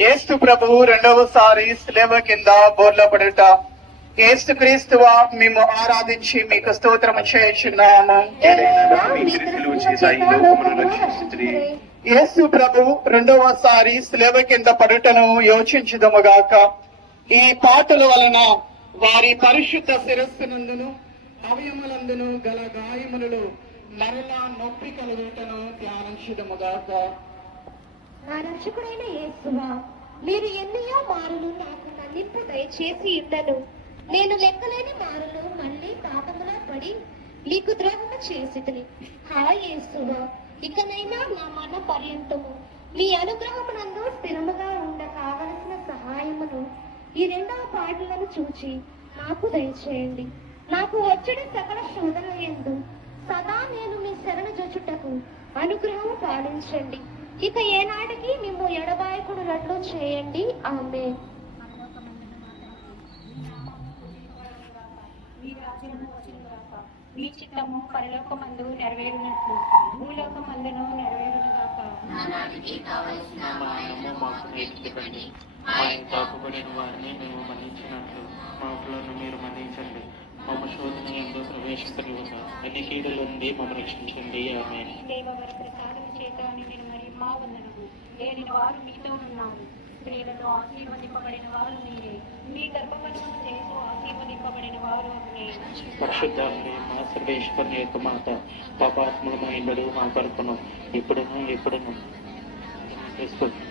ఏస్తు ప్రభువు రెండవసారి శిలవ కింద బోర్లో పడుట. ఏస్తు క్రీస్తువా మేము ఆరాధించి మీకు స్తోత్రం చేస్తున్నాము మీ యేసు ప్రభు రెండవసారి శిలవ కింద పడుటను యోచించుదముగాక ఈ పాటల వలన వారి పరిశుద్ధ శిరస్సునందును అవయములందును గల గాయములలో మరలా నొప్పి కలుగుటను ధ్యానించుదముగాక నా రక్షకుడైన యేసువా మీరు ఎన్నయో మారులు నాకు మన్నింపు దయచేసి ఇద్దను నేను లెక్కలేని మారులు మళ్ళీ పాపములో పడి మీకు ద్రోహము చేసితిని. హా యేసువా ఇకనైనా నా మన పర్యంతము మీ అనుగ్రహమునందు స్థిరముగా ఉండ కావలసిన సహాయమును ఈ రెండవ పాటలను చూచి నాకు దయచేయండి. నాకు వచ్చడి సకల శోధన ఎందు సదా నేను మీ శరణ జొచ్చుటకు అనుగ్రహం పాలించండి. ఇక ఏనాటికి మిమ్ము ఎడబాయకుడునట్లు చేయండి. ఆమె. మీ చిత్తము పరలోకమందు నెరవేరినట్లు. భూలోకమందును నెరవేరునుగాక. మానము మాకు నేర్చుకోండి మా తాకుబడిన వారిని మేము మన్నించినట్లు. మా అప్పులను మీరు మన్నించండి. మమ్మ శోధన ఎందు ప్రవేశించగలక అన్ని కీడుల నుండి మమ్మ రక్షించండి. ఆమె దేవవర ప్రసాదం చేత నేను మరి మా వందనము లేని వారు మీతో ఉన్నారు స్త్రీలలో ఆశీర్వదింపబడిన వారు మీరే. మీ గర్భఫలము చేసి ఆశీర్వదింపబడిన వారు నేను పరిశుద్ధ మా సర్వేశ్వరుని యొక్క మాత పాపాత్ములమైనడు మా కొరకును ఇప్పుడును ఎప్పుడును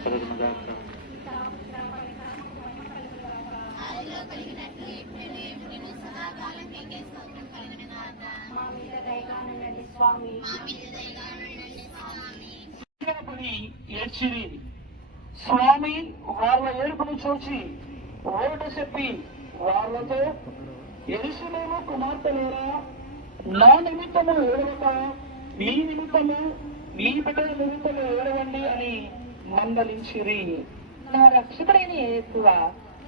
కలుగునుగాక మా మీద దయగానండి స్వామి. స్వామి వాళ్ళ ఏడుపును చూచి ఓట చెప్పి వాళ్ళతో ఎరుసలేము కుమార్తెలేరా నా నిమిత్తము ఏడవక మీ నిమిత్తము మీ బిడ్డల నిమిత్తము ఏడవండి అని మందలించిరి. నా రక్షకుడైన ఎక్కువ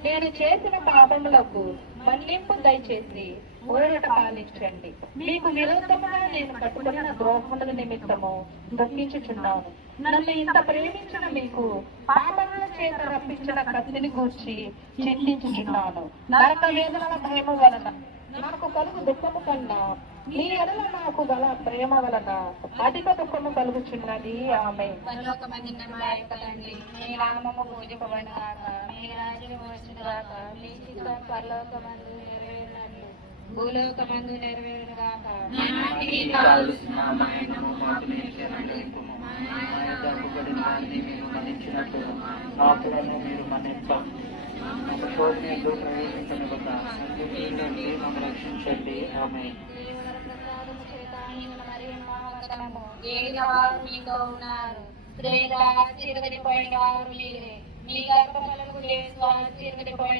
నేను చేసిన పాపములకు మన్నింపు దయచేసి ఓడట పాలించండి. మీకు విరోధముగా నేను పట్టుకున్న ద్రోహముల నిమిత్తము దుఃఖించుచున్నాను. నన్ను ఇంత ప్రేమించిన మీకు పాపముల చేత రప్పించిన కత్తిని గూర్చి చింతించుచున్నాను. నరక వేదనల భయము వలన నాకు కలుగు దుఃఖము కన్నా నీ ఎడల నాకు గల ప్రేమ వలన అధిక దుఃఖము కలుగుచున్నది. ఆమె. మా నామము చిత్తం పరలోకమందు నెరవేరినట్లు. భూలోకమందు నెరవేరును గాక తాకుబడిన వారిని మీరు మన్నించినట్లు మా అప్పులను మీరు మన్నించండి మమ్మ శోధన ఎందు ప్రవేశించనివ్వక అన్ని కీడుల రక్షించండి ఆమె స్త్రీగా వారు మీరే మీ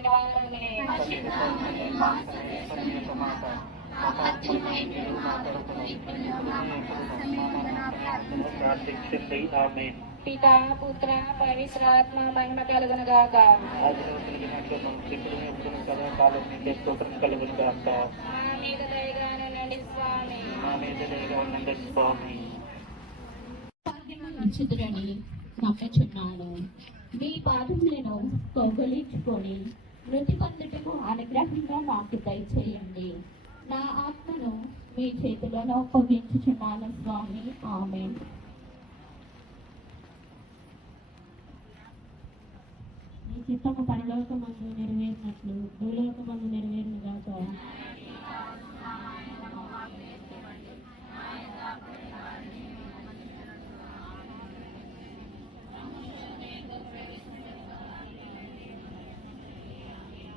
వారు మీరే ప్రార్థించండి ఆమె పిత పుత్ర పవిత్రాత్మ మహిమ కలుగును గాక స్తోత్రం కలుగును గాక మా మీద దయగానండి స్వామి మా మీద దయగా ఉండండి స్వామి ఉంచుదురని నమ్ముచున్నాను. మీ పాదములను కౌగలించుకొని మృతి పొందుటకు అనుగ్రహంగా నాకు దయచేయండి. నా ఆత్మను మీ చేతులలో అప్పగించుచున్నాను స్వామి. ఆమె మీ చిత్తము పరలోకమందు నెరవేరినట్లు భూలోకమందు నెరవేరును గాక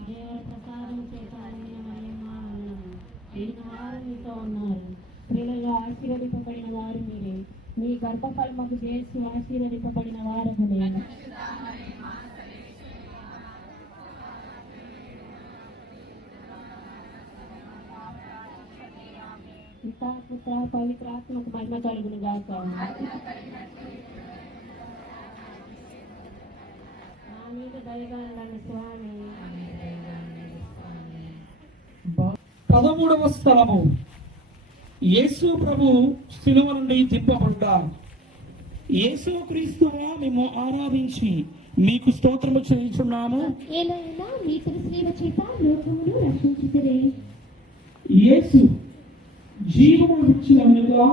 దేవుడు ప్రసాదం చేత వందనము. ఈయన వారు మీతో ఉన్నారు స్త్రీలలో ఆశీర్వదింపబడిన వారు మీరే మీ గర్భఫలముకు చేసి ఆశీర్వదింపబడిన వారు పితా పుత్ర పవిత్రాత్మకు మహిమ కలుగును గాక నా మీద దయగలండి స్వామి పదమూడవ స్థలము. యేసు ప్రభు శిలువ నుండి దింపబడ్డారు యేసు క్రీస్తుగా మేము ఆరాధించి మీకు స్తోత్రము చేయించున్నాము. యేసు జీవము ఇచ్చినగా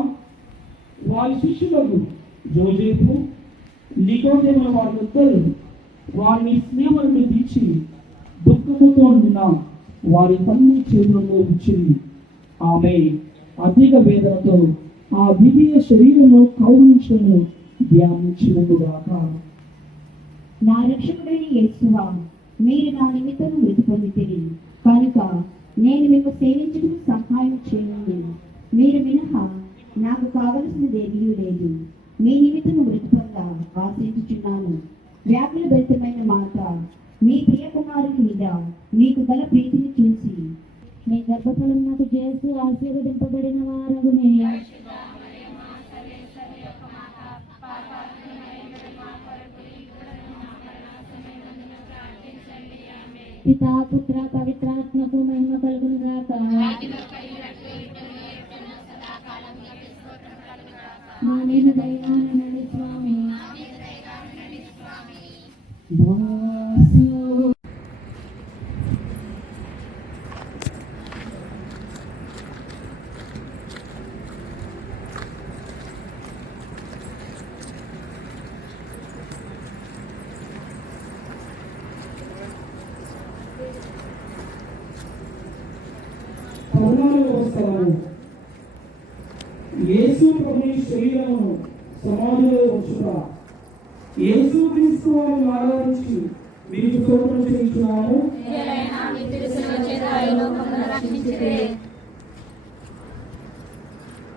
వారి శిష్యులకు జోజేపు నికోదేముల వారిద్దరు వారిని స్నేహములను తీర్చి దుఃఖముతో నిన్న వారి తల్లి చేతులలో ఉంచింది. ఆమె అధిక వేదనతో ఆ దివ్య శరీరంలో కౌగులించను ధ్యానించినందుగాక నా రక్షకుడైన యేసువా మీరు నా నిమిత్తం మృతి పొందితిరి. కనుక నేను మీకు సేవించడం సహాయం చేయండి. మీరు మినహా నాకు కావలసినది ఏమీ లేదు. మీ నిమిత్తం మృతి పొంద ఆశించుచున్నాను. వ్యాకుల భరితమైన మాత చేసి ఆశీర్వదింపబడిన వారగునే పితా పుత్ర పవిత్రాత్మకు మహిమ కలుగును గాక. మా నేను దైవాన్ని స్వామి. వాసు పద్నాలుగవ స్థలము యేసు ప్రభు శరీరమును సమాధిలో ఉంచుట. యేసు క్రీస్తు వారిని ఆరాధించి మీకు స్తోత్రం చేయించున్నాము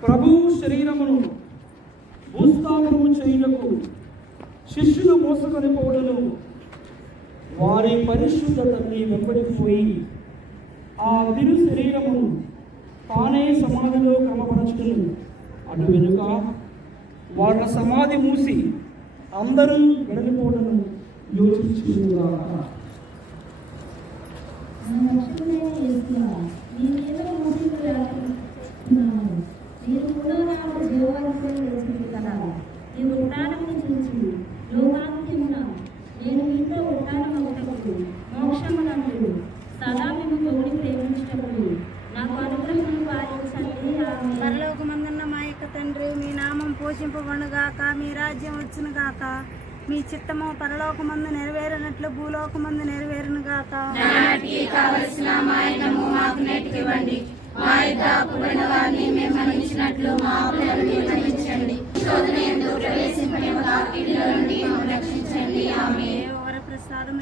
ప్రభు శరీరమును భూస్థాపనము చేయుటకు శిష్యులు మోసుకొని పోవడను వారి పరిశుద్ధతని వెంబడిపోయి ఆ తిరు శరీరమును తానే సమాధిలో క్రమపరచుకును అటు వెనుక వాళ్ళ సమాధి మూసి అందరూ వెళ్ళిపోవడం యోచించుకున్నారా నేను కూడా నాకు దేవాలయం కదా నీవు ప్రాణం చూసి లోకాంత్యమున నేను మీతో ఉంటాను ఒకటప్పుడు మోక్షమునందు సదా మేము తోడి ప్రేమించినప్పుడు నాకు అనుగ్రహం పాలించండి ఆమె పరలోకమందున్న మా యొక్క తండ్రి మీ నామం పోషింపబడుగాక మీ రాజ్యం వచ్చునుగాక మీ చిత్తము పరలోకమందు నెరవేరినట్లు భూలోకమందు నెరవేరును గాక కావలసిన మా ఇన్నము మాకు నేటికివ్వండి. మా యొక్క అప్పుడైన వారిని మేము మన్నించినట్లు మా అప్పులను మన్నించండి శోధన ఎందుకు ప్రవేశింపనివ్వగా కీడులో నుండి మమ్మల్ని రక్షించండి. ఆమె ప్రసాదము